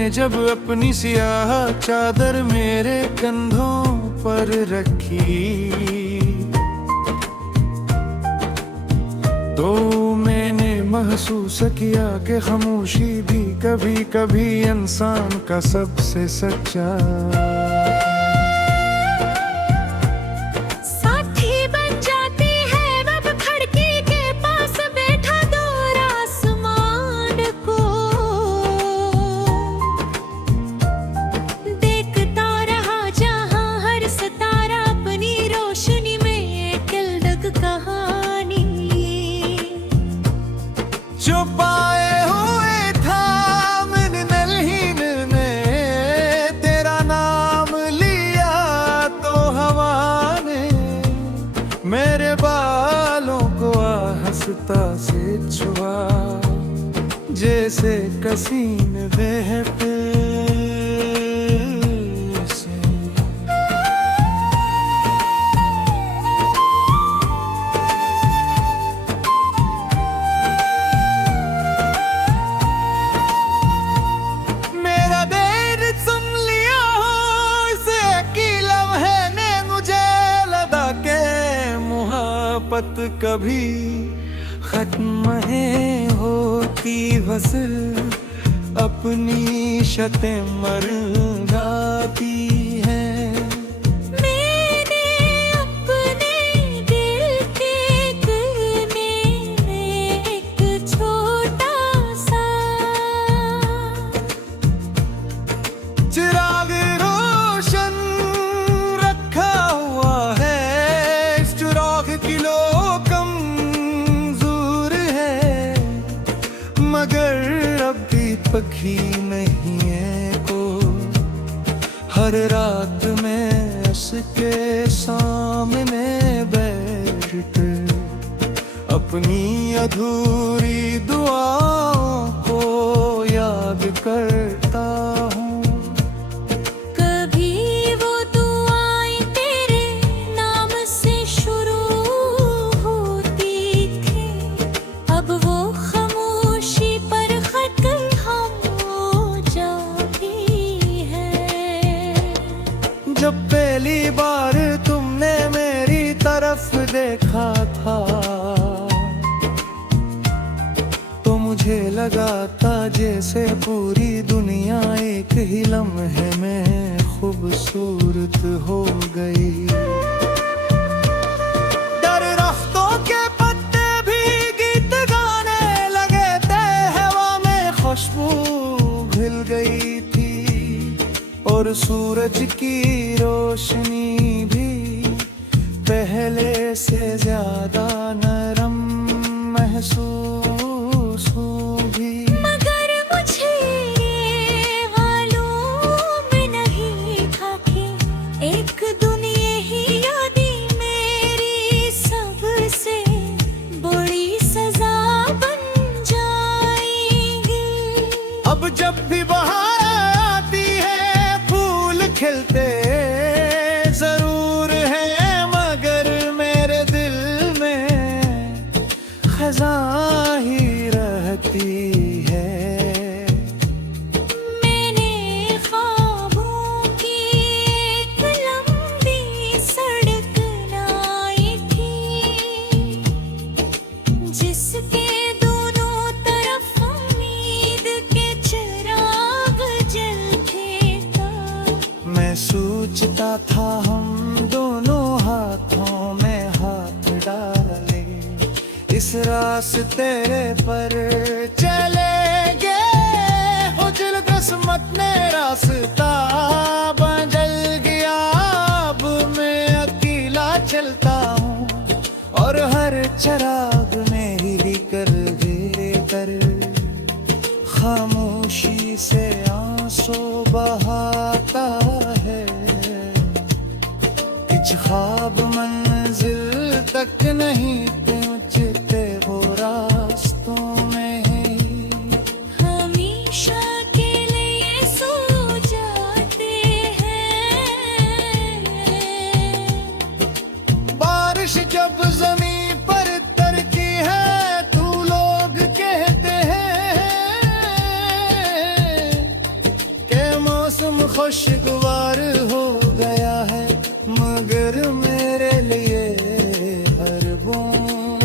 मैंने जब अपनी सियाह चादर मेरे कंधों पर रखी, तो मैंने महसूस किया कि खामोशी भी कभी कभी इंसान का सबसे सच्चा जो पाए हुए था मैंने नल्हीन ने तेरा नाम लिया तो हवा ने मेरे बालों को आहिस्ता से छुआ, जैसे कसीन वह पे कभी खत्म है होती वज़ल, अपनी शतें मर जाती हैं। मैंने अपने दिल के कोने में एक छोटा सा चिराग रोशन रखा हुआ है, इस चिराग की लो मगर अब दीपक ही नहीं है को, हर रात में उसके सामने बैठ अपनी अधूरी दुआओं को याद करता हूँ। कभी वो दुआएं तेरे नाम से शुरू होती थी, अब वो जब पहली बार तुमने मेरी तरफ देखा था तो मुझे लगा था जैसे पूरी दुनिया एक ही लम्हे में खूबसूरत हो गई। दरख्तों के पत्ते भी गीत गाने लगे थे, हवा में खुशबू घुल गई थी और सूरज की रोशनी भी पहले से ज्यादा नरम महसूस हुई। मगर मुझे ये मालूम नहीं था कि एक दिन यही यादें मेरी सबसे बड़ी सजा बन जाएंगी। अब जब भी बहार आती है फूल खिलते जरूर है, मगर मेरे दिल में खज़ां ही रहती है। मैंने ख्वाबों की एक लंबी सड़क बनाई थी, जिसके दोनों तरफ उम्मीद के चिराग जलते था। मैं सोचता था हम दोनों हाथों में हाथ डाले इस रास्ते पर चलेंगे, हो दिल किस्मत ने रास्ता बदल गया। अब मैं अकेला चलता हूँ और हर चिराग मेरी कर कर खामोशी से आंसू बहाता है। कुछ ख्वाब मंजिल तक नहीं पहुंचते वो रास्तों में ही हमेशा के लिए सो जाते हैं। बारिश जब ज़मीन पर तरती है तू लोग कहते हैं खुशगवार हो गया है, मगर मेरे लिए हर बूंद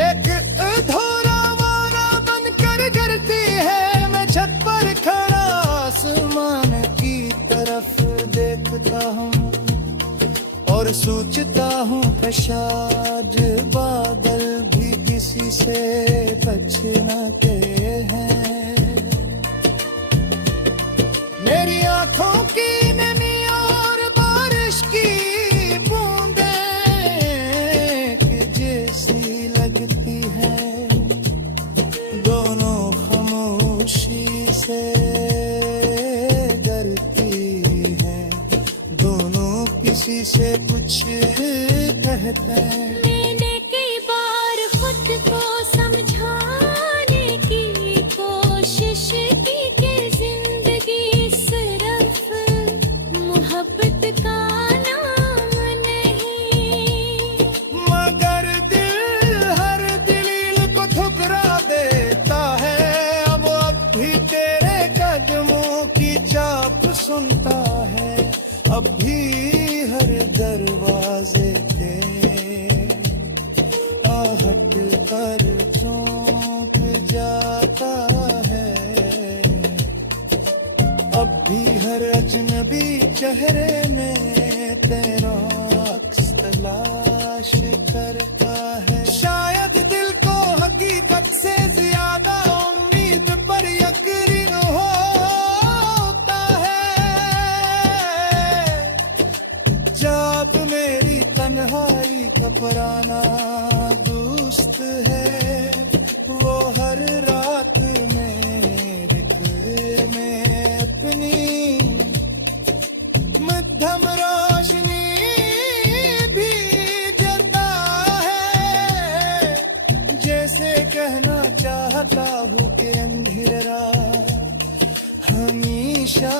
एक अधूरा वादा बनकर गिरती है। मैं छत पर खड़ा आसमान की तरफ देखता हूँ और सोचता हूँ कशाद बादल भी किसी से बचना के हैं। मेरी आंखों की नमी और बारिश की बूंदें जैसी लगती हैं, दोनों खामोशी से डरती हैं, दोनों किसी से कुछ कहते हैं। मैंने कई बार खुद को समझाने की कोशिश की कि जिंदगी सिर्फ मोहब्बत का नाम नहीं, मगर दिल हर दलील को ठुकरा देता है। अब भी तेरे कदमों की चाप सुनता है, अब भी हर दरवाजे पे आहट कर चौंक जाता है। अब भी हर अजनबी चेहरे में तेरा अक्स तलाश करता है। शायद दिल को हकीकत से ज्यादा उम्मीद पर यकीन होता है। जब मेरी तन्हाई का पुराना दोस्त है, वो हर रात मेरे दिल में अपनी मध्यम रोशनी भी जलता है। जैसे कहना चाहता हूँ कि अंधेरा हमेशा